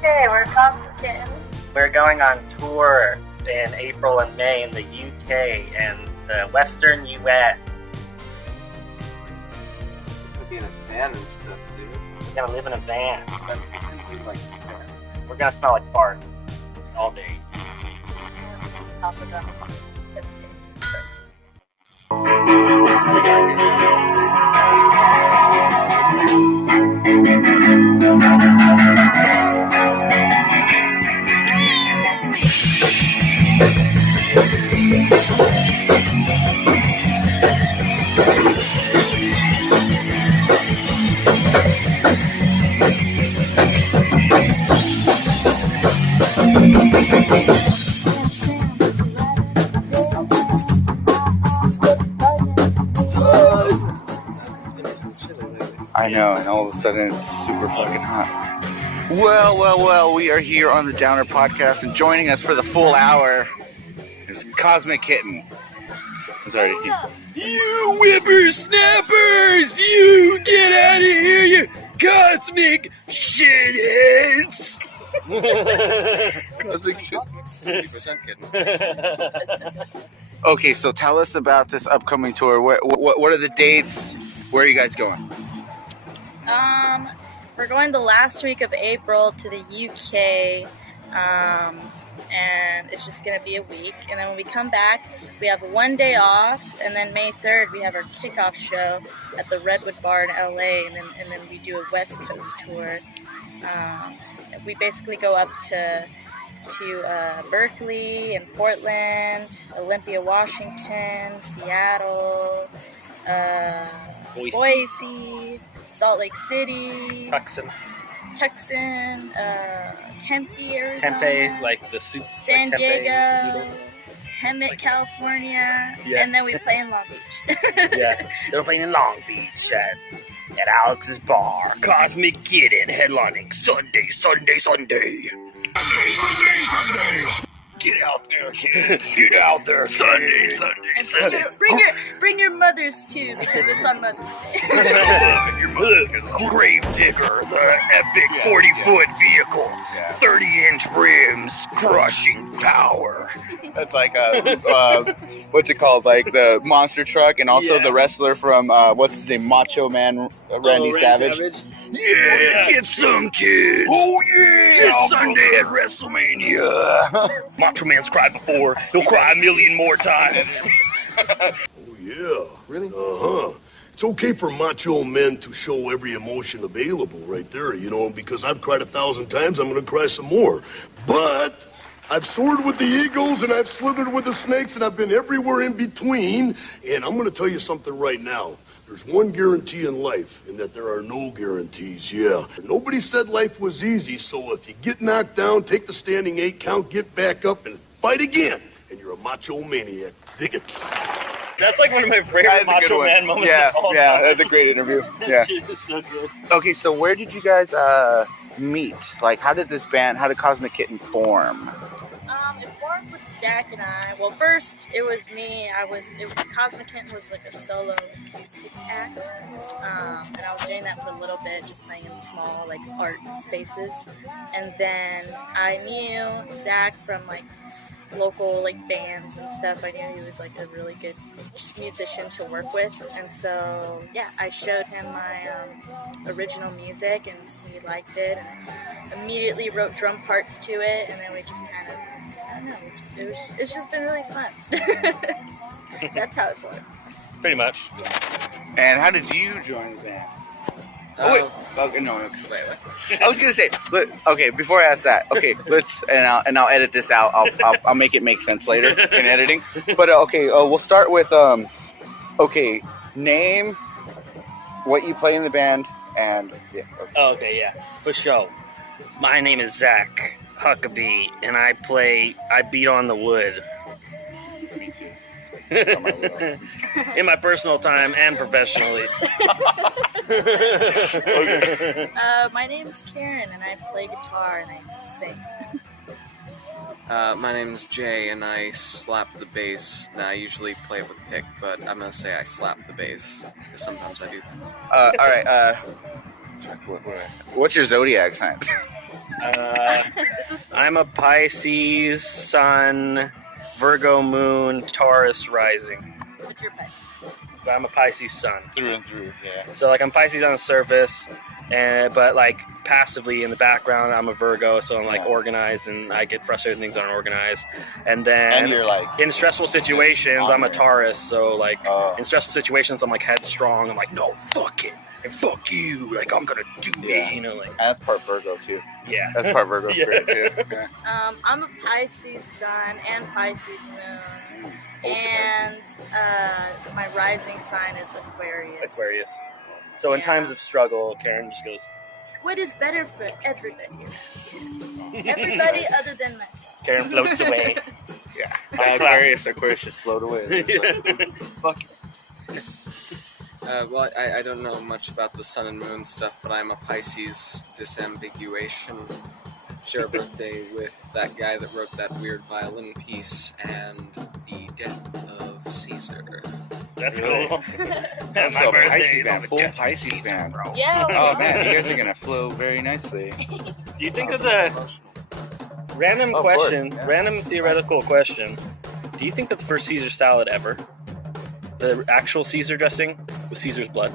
Hey, we're Kitten. We're going on tour in April and May in the UK and the Western US. Could be in a van and stuff, dude. We're gonna live in a van. We're gonna smell like farts all day. I know, and all of a sudden it's super fucking hot. Well, we are here on the Downer podcast, and joining us for the full hour is Cosmic Kitten. I'm sorry to keep... You whippersnappers! You get out of here, you cosmic shitheads! Cosmic shits. 50% kidding. Okay, so tell us about this upcoming tour. What are the dates? Where are you guys going? We're going the last week of April to the UK, and it's just going to be a week. And then when we come back, we have one day off, and then May 3rd we have our kickoff show at the Redwood Bar in LA, and then we do a West Coast tour. We basically go up to Berkeley and Portland, Olympia, Washington, Seattle, Boise, Salt Lake City, Tucson, Tempe, Arizona, Tempe, like the soup. San like Diego, Hemet, California, Yeah. and then we play in Long Beach. Yeah, they're playing in Long Beach at Alex's bar. Cosmic Kitten headlining Sunday. Get out there, kid. Get out there, Sunday. Bring your mothers too, because it's on Mother's Day. Grave Digger, the epic 40-foot vehicle, 30-inch rims, crushing power. That's like what's it called? Like the monster truck, and also the wrestler from what's his name, Macho Man, Randy Savage. Yeah, get some kids. Oh yeah! This Sunday at WrestleMania. Macho Man's cried before. He'll cry a million more times. Oh, yeah. Really? Uh-huh. It's okay for macho men to show every emotion available right there, you know, because I've cried 1,000 times, I'm going to cry some more. But I've soared with the eagles, and I've slithered with the snakes, and I've been everywhere in between. And I'm going to tell you something right now. There's one guarantee in life, and that there are no guarantees, yeah. Nobody said life was easy, so if you get knocked down, take the standing 8 count, get back up, and fight again. And you're a macho maniac. Dig it. That's like one of my favorite Macho Man moments of all time. Yeah, that's a great interview. Yeah. It's so good. Okay, so where did you guys meet? Like, how did Cosmic Kitten form? It formed with Zach and I. Well, first it was me. Cosmic Kitten was like a solo acoustic act, and I was doing that for a little bit, just playing in small like art spaces. And then I knew Zach from like local like bands and stuff. I knew he was like a really good musician to work with, and so yeah, I showed him my original music, and he liked it, and immediately wrote drum parts to it, and then we just kind of, I don't know, it's just been really fun. That's how it formed. Pretty much. Yeah. And how did you join the band? Wait. I was gonna say, okay. Before I ask that, okay, I'll edit this out. I'll make it make sense later in editing. But we'll start with okay, name, what you play in the band, and yeah. Okay, yeah, for sure. My name is Zach Huckabee, and I beat on the wood. In my personal time and professionally. My name is Karen, and I play guitar and I sing. My name's Jay, and I slap the bass. I usually play it with a pick, but I'm gonna say I slap the bass, because sometimes I do. All right, what's your zodiac sign? I'm a Pisces sun, Virgo moon, Taurus rising. What's your pet? But I'm a Pisces sun. Through and through, yeah. So like I'm Pisces on the surface, but like passively in the background I'm a Virgo, so I'm like organized and I get frustrated when things aren't organized. And then And you're like in stressful situations I'm a Taurus, so like in stressful situations I'm like headstrong. I'm like, no, fuck it and fuck you. Like I'm gonna do it, you know, like. And that's part Virgo too. Yeah. That's part Virgo spirit too. Yeah. I'm a Pisces sun and Pisces moon. And my rising sign is Aquarius. Aquarius. So in times of struggle, Karen just goes, what is better for everybody? Everybody other than myself. Karen floats away. Yeah. My Aquarius just float away. Fuck. Well, I don't know much about the sun and moon stuff, but I'm a Pisces disambiguation. Share a birthday with that guy that wrote that weird violin piece and the death of Caesar. That's Really? cool. So My birthday Pisces is on band, the full death of Pisces Caesar, band. bro. Yeah. Oh man, you guys are gonna flow very nicely. Do you think that the random Of question, course, yeah. random theoretical question, do you think that the first Caesar salad ever, the actual Caesar dressing, was Caesar's blood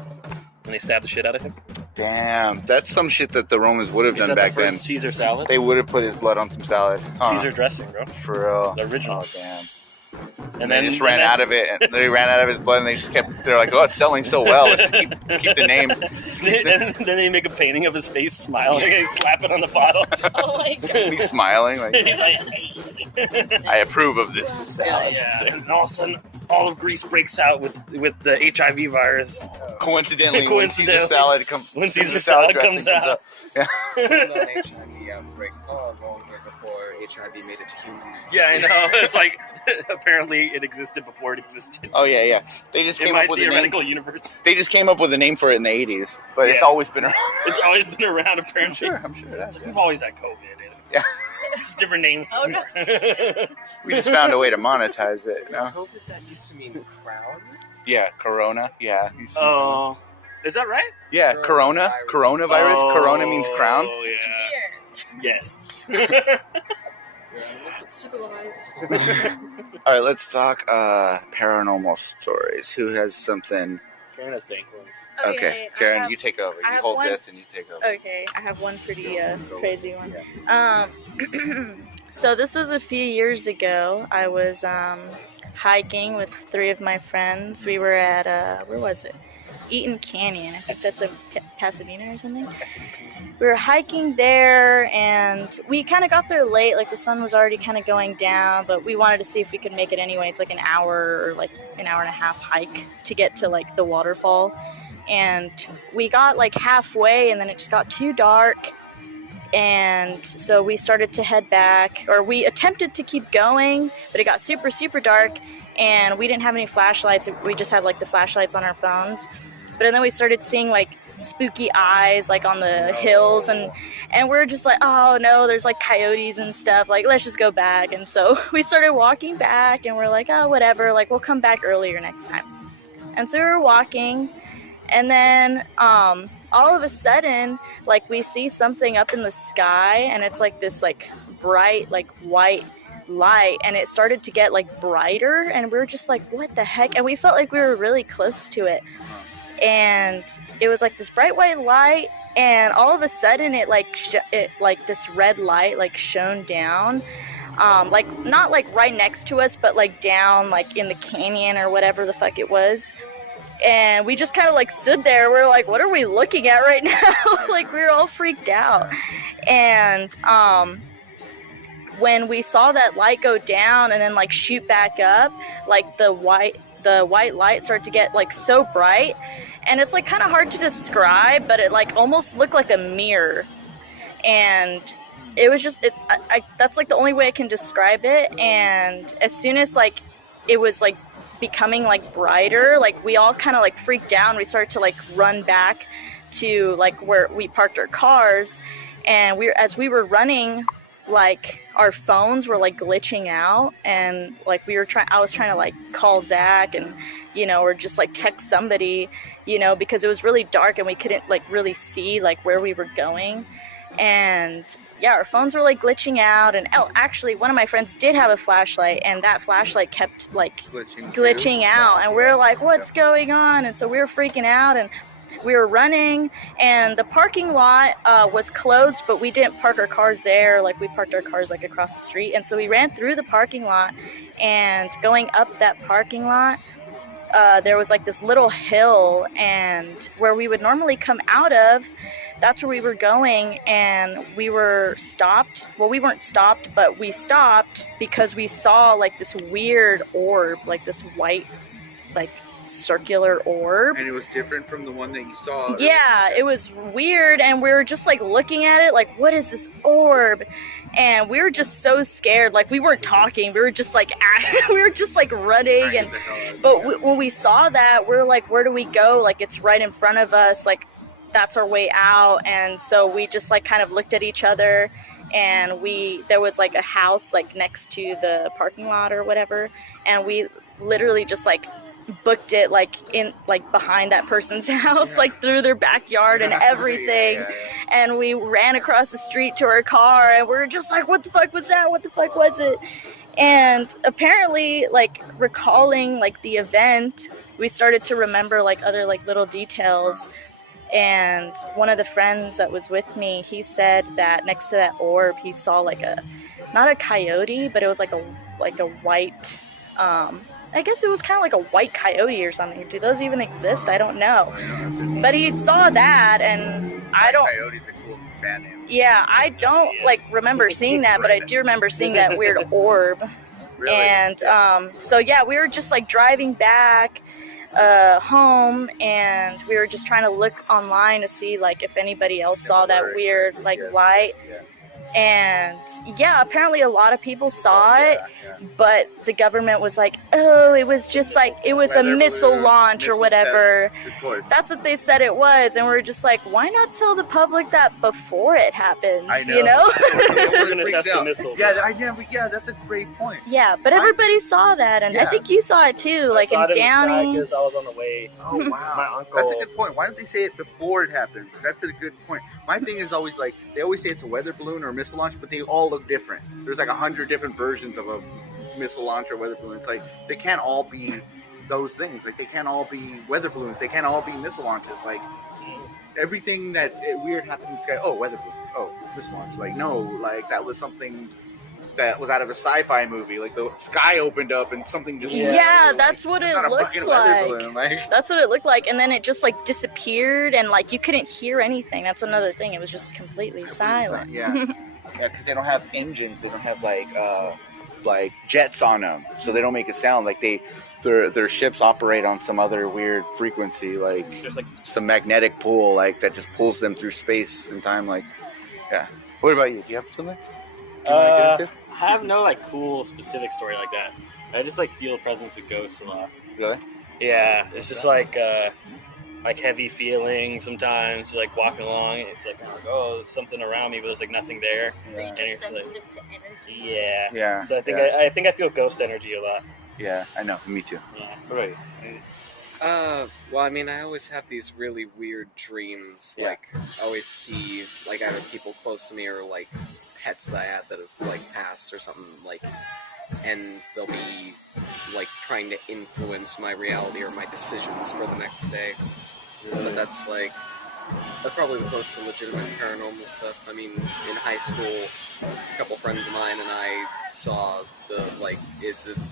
when they stabbed the shit out of him? Damn, that's some shit that the Romans would have Is done that back the first then. Caesar salad? They would have put his blood on some salad. Huh. Caesar dressing, bro. For real. The original. Oh damn. And They just ran out of it, and they ran out of his blood, and they just kept. They're like, "Oh, it's selling so well. Let's keep the name." And then they make a painting of his face smiling and they slap it on the bottle. Oh my god. He's smiling like, He's like, "I approve of this salad." yeah. And all of a sudden, all of Greece breaks out with the HIV virus. Coincidentally, When when Caesar salad comes comes out. Yeah. HIV outbreak long before HIV made it to humans. Yeah, I know. It's like apparently it existed before it existed. Oh yeah. They just In came my up with a name. theoretical universe, They just came up with a name for it in the '80s, but it's Yeah. always been around. it's always been around. Apparently, I'm sure that's we've always had COVID. Yeah. Just different names. Oh, no. We just found a way to monetize it. You know? COVID that used to mean crown? Yeah, Corona. Yeah. Oh, is that right? Yeah, Corona. Coronavirus. Oh, Corona means crown. Oh yeah. Yes. All right, let's talk paranormal stories. Who has something? Karen has dank ones. Okay, I Karen, have- you take over. I You have hold one- this and you take over. Okay, I have one pretty crazy one. So this was a few years ago. I was hiking with 3 of my friends. We were at where was it? Eaton Canyon. I think that's in Pasadena or something. We were hiking there, and we kind of got there late. Like the sun was already kind of going down, but we wanted to see if we could make it anyway. It's like an hour or like an hour and a half hike to get to like the waterfall. And we got like halfway, and then it just got too dark. And so we started to head back, or we attempted to keep going, but it got super, super dark, and we didn't have any flashlights. We just had like the flashlights on our phones. But then we started seeing like spooky eyes like on the hills, and we're just like, oh no, there's like coyotes and stuff, like let's just go back. And so we started walking back, and we're like, oh whatever, like we'll come back earlier next time. And so we were walking, and then all of a sudden, like we see something up in the sky, and it's like this like bright like white light, and it started to get like brighter, and we were just like, what the heck? And we felt like we were really close to it, and it was like this bright white light, and all of a sudden it like this red light like shone down, like not like right next to us, but like down like in the canyon or whatever the fuck it was. And we just kind of like stood there. We're like, what are we looking at right now? Like we were all freaked out. And when we saw that light go down and then like shoot back up, like the white light started to get like so bright, and it's like kind of hard to describe, but it like almost looked like a mirror. And it was just that's like the only way I can describe it. And as soon as like it was like becoming like brighter, like we all kind of like freaked out. We started to like run back to like where we parked our cars, and as we were running, like our phones were like glitching out, and like I was trying to like call Zach, and or just like text somebody, because it was really dark and we couldn't like really see like where we were going. And yeah, our phones were like glitching out, and actually one of my friends did have a flashlight, and that flashlight kept like glitching out, and we were like, what's going on? And so we were freaking out, and we were running, and the parking lot was closed, but we didn't park our cars there. Like, we parked our cars like across the street, and so we ran through the parking lot, and going up that parking lot, there was like this little hill, and where we would normally come out of, that's where we were going, and we were stopped. Well, we weren't stopped, but we stopped because we saw like this weird orb, like this white, like circular orb. And it was different from the one that you saw. Yeah, it was weird, and we were just like looking at it like, what is this orb? And we were just so scared. Like, we weren't talking, we were just like we were just like running. And but when we saw that, we were like, where do we go? Like, it's right in front of us, like that's our way out. And so we just like kind of looked at each other, and there was like a house like next to the parking lot or whatever, and we literally just like booked it like in like behind that person's house, like through their backyard and everything. And we ran across the street to our car, and we were just like, what the fuck was that? What the fuck was it? And apparently, like, recalling like the event, we started to remember like other like little details. And one of the friends that was with me, he said that next to that orb, he saw like not a coyote, but it was like a white, I guess it was kind of like a white coyote or something. Do those even exist? I don't know. But he saw that, and I don't. Coyote's a cool band name. Yeah, I don't like remember seeing that, but I do remember seeing that weird orb. Really? And so yeah, we were just like driving back home, and we were just trying to look online to see like if anybody else saw that weird like light. Yeah. And yeah, apparently a lot of people saw it, but the government was like, oh, it was just like, it was a missile launch or whatever. That's what they said it was. And we're just like, why not tell the public that before it happens? I know. You know? We're gonna test the missile. Yeah, that's a great point. Yeah, but everybody saw that, and I think you saw it too, like in Downey. I was on the way. Oh wow, my uncle. That's a good point. Why don't they say it before it happened? That's a good point. My thing is always like, they always say it's a weather balloon or a missile launch, but they all look different. There's like 100 different versions of a missile launch or weather balloon. It's like, they can't all be those things. Like, they can't all be weather balloons. They can't all be missile launches. Like, everything that weird happened in the sky. Oh, weather balloon. Oh, missile launch. Like, no, like that was something that was out of a sci-fi movie. Like, the sky opened up and something just... Yeah, like, that's what it looked like. That's what it looked like. And then it just like disappeared, and like you couldn't hear anything. That's another thing. It was just completely silent. Yeah. Yeah, because they don't have engines. They don't have like jets on them, so they don't make a sound. Like their ships operate on some other weird frequency, like some magnetic pull, like that just pulls them through space and time. Like, yeah. What about you? Do you have something? I have no like cool specific story like that. I just like feel the presence of ghosts a lot. Really? Yeah, it's just like heavy feeling sometimes. You're like walking along, and it's like, oh, there's something around me, but there's like nothing there. Are you And you're just just like, sensitive to energy? yeah. Yeah. So I think yeah. I think I feel ghost energy a lot. Yeah, I know. Me too. Yeah. What about you? Well, I mean, I always have these really weird dreams. Yeah. Like, I always see, like, either people close to me or, like, pets that I had that have, like, passed or something, like, and they'll be, like, trying to influence my reality or my decisions for the next day. But that's probably the closest to legitimate paranormal stuff. I mean, in high school, a couple friends of mine and I saw the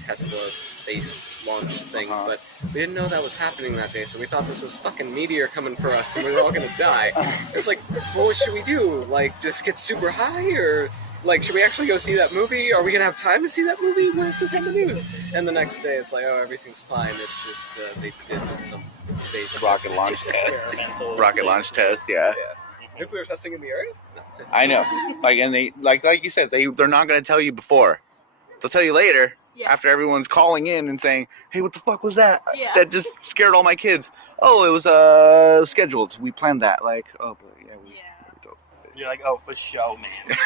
Tesla space launch thing, but we didn't know that was happening that day, so we thought this was fucking meteor coming for us and we were all gonna die. It's like, well, what should we do? Like, just get super high, or like, should we actually go see that movie? Are we gonna have time to see that movie? When is this on the news? And the next day, it's like, oh, everything's fine. It's just they did some space Rocket launch test. Experimental Rocket launch test. Yeah. nuclear testing in the area. I know. Like, and they like you said, they're not gonna tell you before. They'll tell you later. Yeah. After everyone's calling in and saying, "Hey, what the fuck was that? Yeah. That just scared all my kids." Oh, it was scheduled. We planned that. Like, oh, but yeah, we told. You're like, oh, for show, man.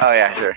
Oh yeah, sure.